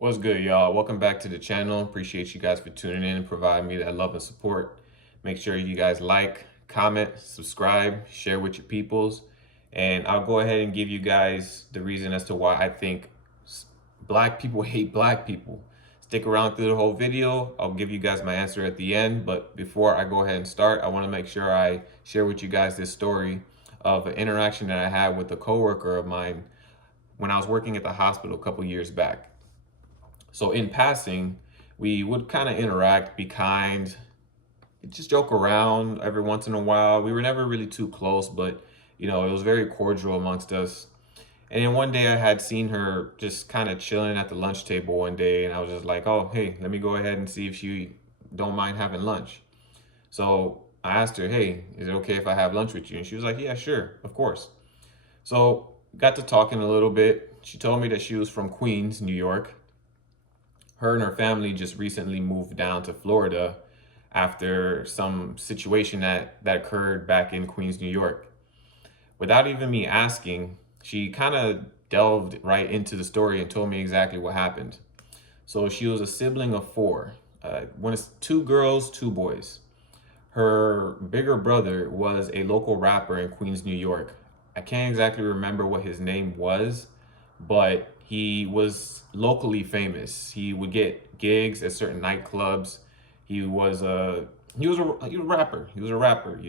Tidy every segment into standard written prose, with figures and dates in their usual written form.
What's good, y'all? Welcome back to the channel. Appreciate you guys for tuning in and providing me that love and support. Make sure you guys like, comment, subscribe, share with your peoples. And I'll go ahead and give you guys the reason as to why I think black people hate black people. Stick around through the whole video. I'll give you guys my answer at the end. But before I go ahead and start, I want to make sure I share with you guys this story of an interaction that I had with a coworker of mine when I was working at the hospital a couple years back. So in passing, we would kind of interact, be kind, just joke around every once in a while. We were never really too close, but it was very cordial amongst us. And then one day I had seen her just kind of chilling at the lunch table one day, and I was just like, "Oh, hey, let me go ahead and see if she don't mind having lunch." So I asked her, "Hey, is it okay if I have lunch with you?" And she was like, "Yeah, sure, of course." So got to talking a little bit. She told me that she was from Queens, New York. Her and her family just recently moved down to Florida after some situation that occurred back in Queens, New York. Without even me asking, she kind of delved right into the story and told me exactly what happened. So she was a sibling of four. When it's two girls, two boys. Her bigger brother was a local rapper in Queens, New York. I can't exactly remember what his name was, but he was locally famous. He would get gigs at certain nightclubs. He was a rapper. He was a rapper.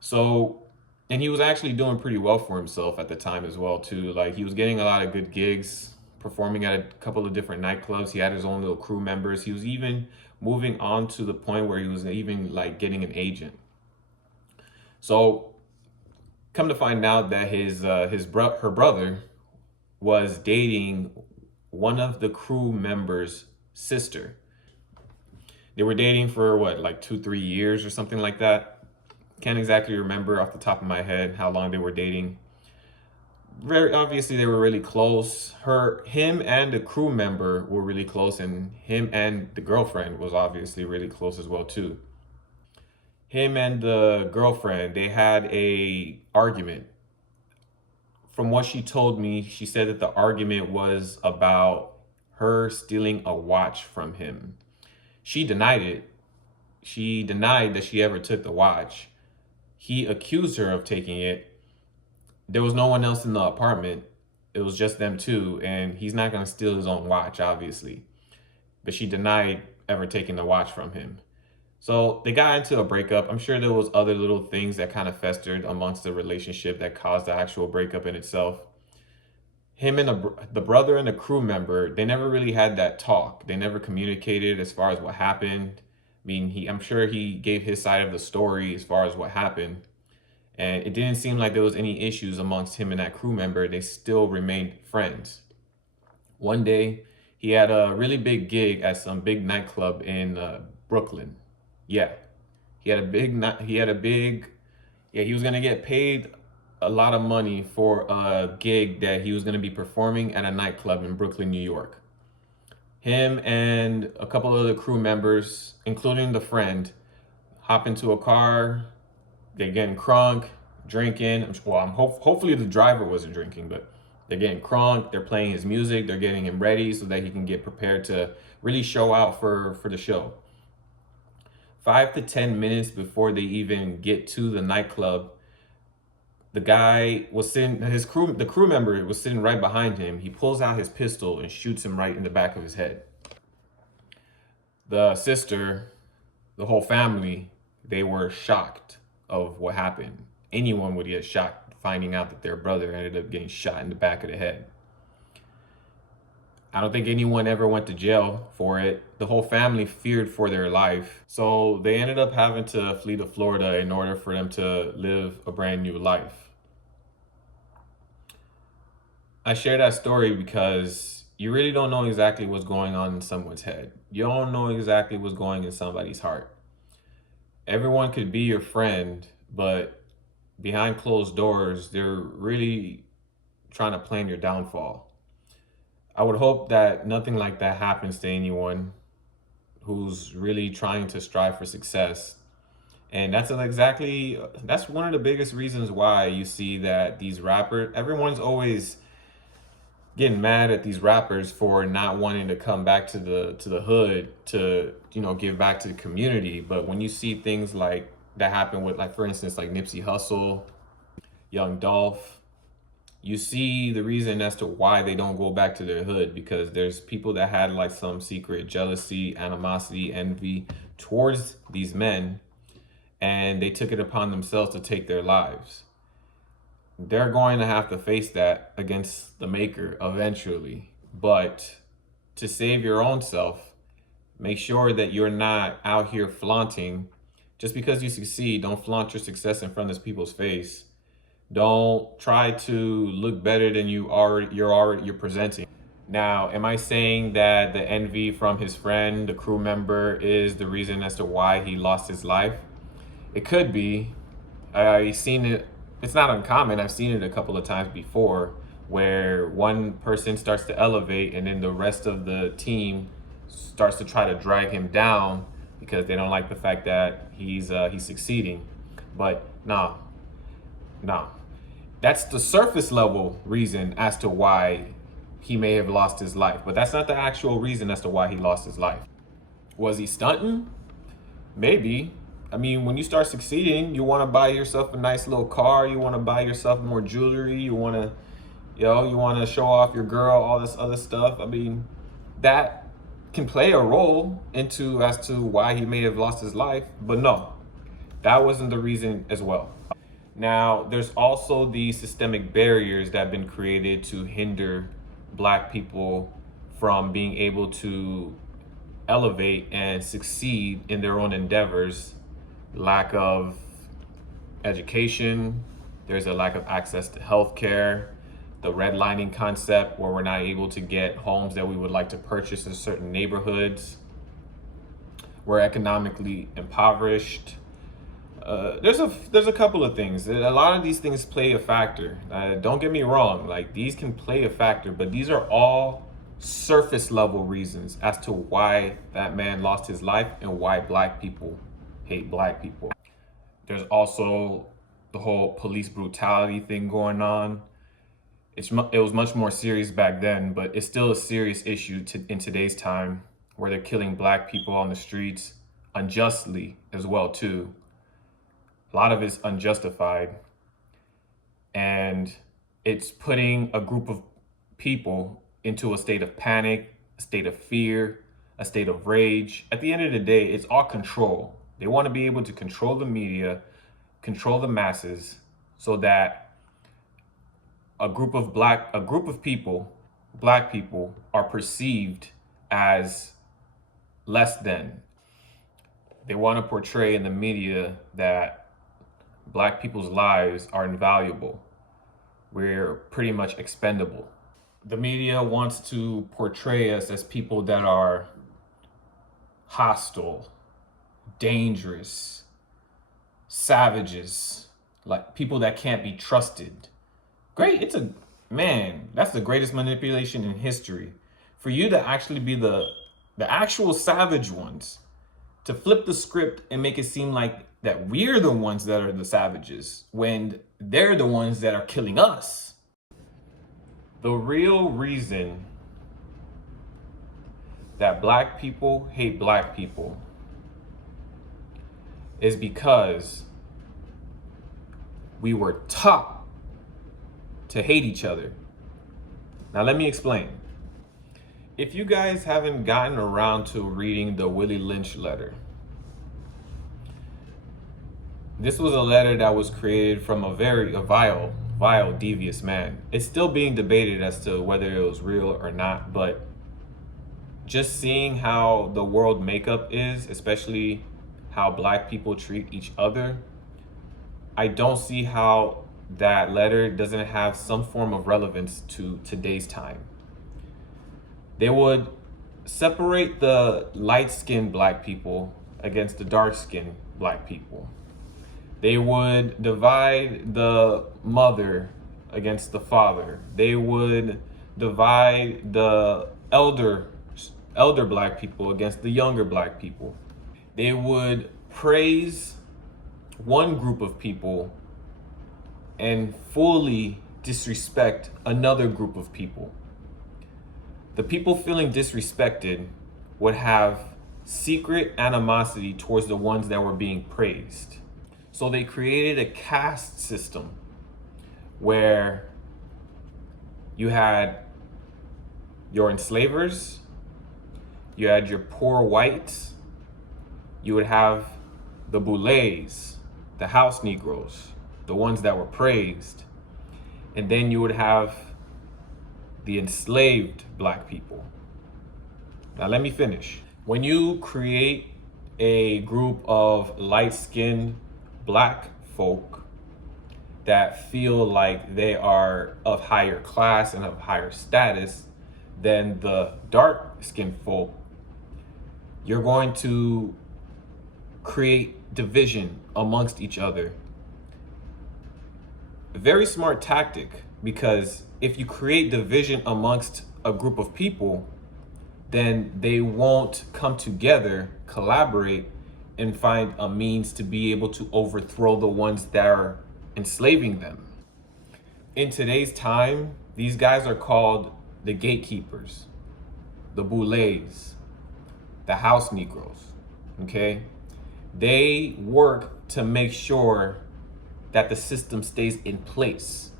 So, and he was actually doing pretty well for himself at the time as well too. Like he was getting a lot of good gigs, performing at a couple of different nightclubs. He had his own little crew members. He was even moving on to the point where he was even like getting an agent. So, come to find out that her brother was dating one of the crew members' sister. They were dating for what, like 2, 3 years or something like that. Can't exactly remember off the top of my head how long they were dating. Very obviously they were really close. Him and the crew member were really close, and him and the girlfriend was obviously really close as well too. Him and the girlfriend, they had a argument. From what she told me, she said that the argument was about her stealing a watch from him. She denied it. She denied that she ever took the watch. He accused her of taking it. There was no one else in the apartment. It was just them two, and he's not going to steal his own watch, obviously. But she denied ever taking the watch from him. So they got into a breakup. I'm sure there was other little things that kind of festered amongst the relationship that caused the actual breakup in itself. Him and the brother and the crew member, they never really had that talk. They never communicated as far as what happened. I mean, I'm sure he gave his side of the story as far as what happened. And it didn't seem like there was any issues amongst him and that crew member. They still remained friends. One day, he had a really big gig at some big nightclub in Brooklyn. Yeah, he was gonna get paid a lot of money for a gig that he was gonna be performing at a nightclub in Brooklyn, New York. Him and a couple of the crew members, including the friend, hop into a car. They're getting crunk, drinking. Well, hopefully the driver wasn't drinking, but they're getting crunk. They're playing his music. They're getting him ready so that he can get prepared to really show out for the show. 5 to 10 minutes before they even get to the nightclub, the guy was sitting, the crew member was sitting right behind him. He pulls out his pistol and shoots him right in the back of his head. The sister, the whole family, they were shocked of what happened. Anyone would get shocked finding out that their brother ended up getting shot in the back of the head. I don't think anyone ever went to jail for it. The whole family feared for their life. So they ended up having to flee to Florida in order for them to live a brand new life. I share that story because you really don't know exactly what's going on in someone's head. You don't know exactly what's going in somebody's heart. Everyone could be your friend, but behind closed doors, they're really trying to plan your downfall. I would hope that nothing like that happens to anyone who's really trying to strive for success. And that's one of the biggest reasons why you see that these rappers, everyone's always getting mad at these rappers for not wanting to come back to the hood to, give back to the community. But when you see things like that happen with, like, for instance, like Nipsey Hussle, Young Dolph, you see the reason as to why they don't go back to their hood, because there's people that had like some secret jealousy, animosity, envy towards these men, and they took it upon themselves to take their lives. They're going to have to face that against the maker eventually. But to save your own self, make sure that you're not out here flaunting. Just because you succeed, don't flaunt your success in front of people's face. Don't try to look better than you're presenting. Now, am I saying that the envy from his friend, the crew member, is the reason as to why he lost his life? It could be. I've seen it. It's not uncommon. I've seen it a couple of times before, where one person starts to elevate and then the rest of the team starts to try to drag him down because they don't like the fact that he's succeeding. But no, that's the surface level reason as to why he may have lost his life, but that's not the actual reason as to why he lost his life. Was he stunting? Maybe. I mean, when you start succeeding, you want to buy yourself a nice little car, you want to buy yourself more jewelry, you want to, you want to show off your girl, all this other stuff. I mean, that can play a role into as to why he may have lost his life, but no, that wasn't the reason as well. Now, there's also the systemic barriers that have been created to hinder Black people from being able to elevate and succeed in their own endeavors. Lack of education, there's a lack of access to healthcare, the redlining concept where we're not able to get homes that we would like to purchase in certain neighborhoods. We're economically impoverished. There's a couple of things. A lot of these things play a factor. Don't get me wrong, like, these can play a factor, but these are all surface level reasons as to why that man lost his life and why Black people hate Black people. There's also the whole police brutality thing going on. It was much more serious back then, but it's still a serious issue in today's time, where they're killing Black people on the streets unjustly as well too. A lot of it's unjustified, and it's putting a group of people into a state of panic, a state of fear, a state of rage. At the end of the day, it's all control. They want to be able to control the media, control the masses, so that a group of people, Black people, are perceived as less than. They want to portray in the media that Black people's lives are invaluable. We're pretty much expendable. The media wants to portray us as people that are hostile, dangerous, savages, like people that can't be trusted. Great, that's the greatest manipulation in history. For you to actually be the actual savage ones, to flip the script and make it seem like that we're the ones that are the savages when they're the ones that are killing us. The real reason that Black people hate Black people is because we were taught to hate each other. Now, let me explain. If you guys haven't gotten around to reading the Willie Lynch letter, this was a letter that was created from a vile, devious man. It's still being debated as to whether it was real or not, but just seeing how the world makeup is, especially how Black people treat each other, I don't see how that letter doesn't have some form of relevance to today's time. They would separate the light-skinned Black people against the dark-skinned Black people. They would divide the mother against the father. They would divide the elder Black people against the younger Black people. They would praise one group of people and fully disrespect another group of people. The people feeling disrespected would have secret animosity towards the ones that were being praised. So they created a caste system where you had your enslavers, you had your poor whites, you would have the boulets, the house Negroes, the ones that were praised, and then you would have the enslaved black people. Now let me finish. When you create a group of light-skinned black folk that feel like they are of higher class and of higher status than the dark-skinned folk, you're going to create division amongst each other. A very smart tactic, because if you create division amongst a group of people, then they won't come together, collaborate, and find a means to be able to overthrow the ones that are enslaving them. In today's time, these guys are called the gatekeepers, the boulets, the house Negroes, okay? They work to make sure that the system stays in place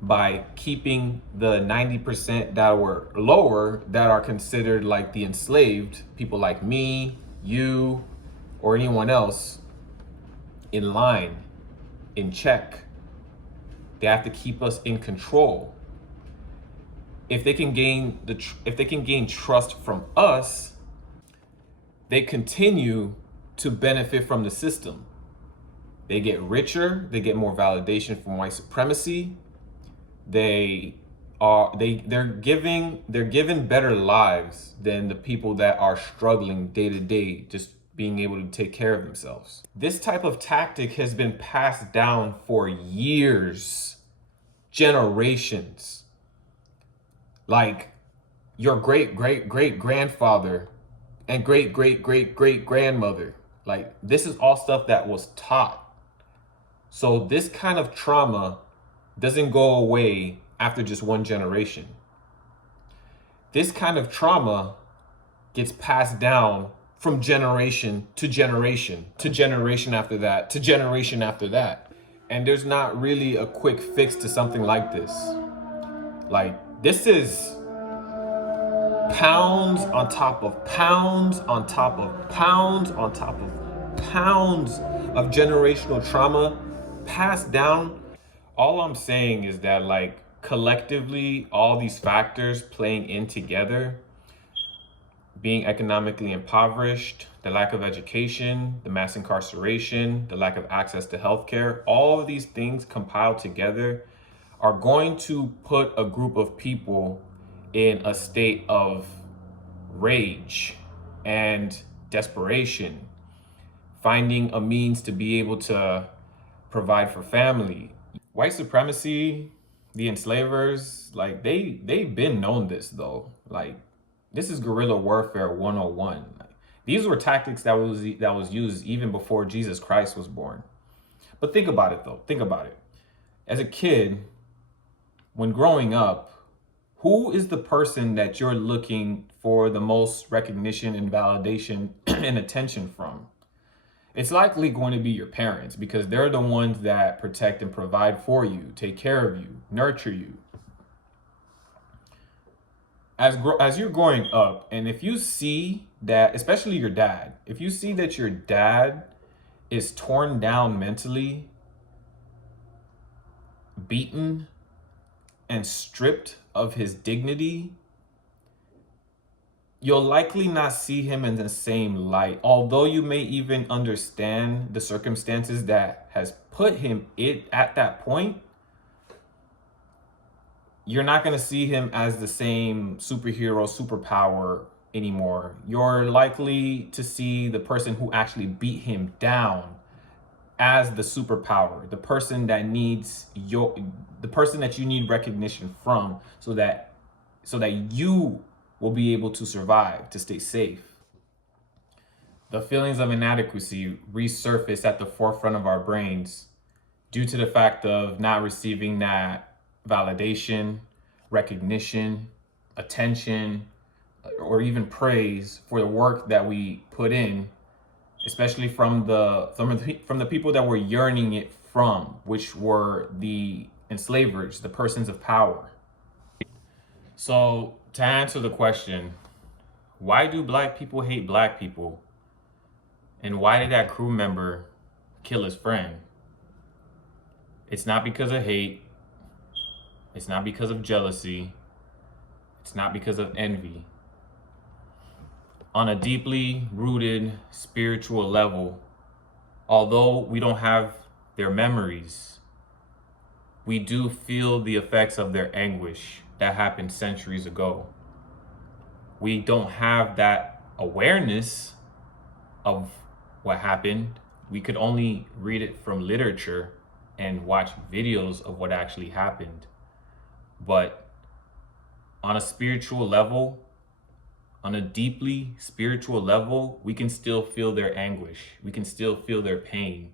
by keeping the 90% that were lower, that are considered like the enslaved, people like me, you, or anyone else, in line, in check. They have to keep us in control. If they can gain trust from us, they continue to benefit from the system. They get richer, they get more validation from white supremacy. They're given better lives than the people that are struggling day to day, just being able to take care of themselves. This type of tactic has been passed down for years, generations. Like your great-great-great-grandfather and great-great-great-great-grandmother. Like, this is all stuff that was taught. So this kind of trauma doesn't go away after just one generation. This kind of trauma gets passed down from generation to generation, to generation after that, to generation after that. And there's not really a quick fix to something like this. Like, this is pounds on top of pounds on top of pounds on top of pounds of generational trauma passed down. All I'm saying is that, like, collectively, all these factors playing in together, being economically impoverished, the lack of education, the mass incarceration, the lack of access to healthcare, all of these things compiled together are going to put a group of people in a state of rage and desperation, finding a means to be able to provide for family. White supremacy, the enslavers, like they've been known this though. Like, this is guerrilla warfare 101. Like, these were tactics that was used even before Jesus Christ was born. But think about it though. Think about it. As a kid, when growing up, who is the person that you're looking for the most recognition and validation and attention from? It's likely going to be your parents, because they're the ones that protect and provide for you, take care of you, nurture you. As you're growing up, and if you see that, especially your dad, if you see that your dad is torn down mentally, beaten, and stripped of his dignity, you'll likely not see him in the same light. Although you may even understand the circumstances that has put him at that point, you're not going to see him as the same superhero, superpower anymore. You're likely to see the person who actually beat him down as the superpower, the person that you need recognition from, so that you will be able to survive, to stay safe. The feelings of inadequacy resurface at the forefront of our brains due to the fact of not receiving that validation, recognition, attention or even praise for the work that we put in, especially from the people that we're yearning it from, which were the enslavers, the persons of power. So to answer the question, why do black people hate black people? And why did that crew member kill his friend? It's not because of hate. It's not because of jealousy. It's not because of envy. On a deeply rooted spiritual level, although we don't have their memories, we do feel the effects of their anguish that happened centuries ago. We don't have that awareness of what happened. We could only read it from literature and watch videos of what actually happened. But on a spiritual level, on a deeply spiritual level, we can still feel their anguish. We can still feel their pain.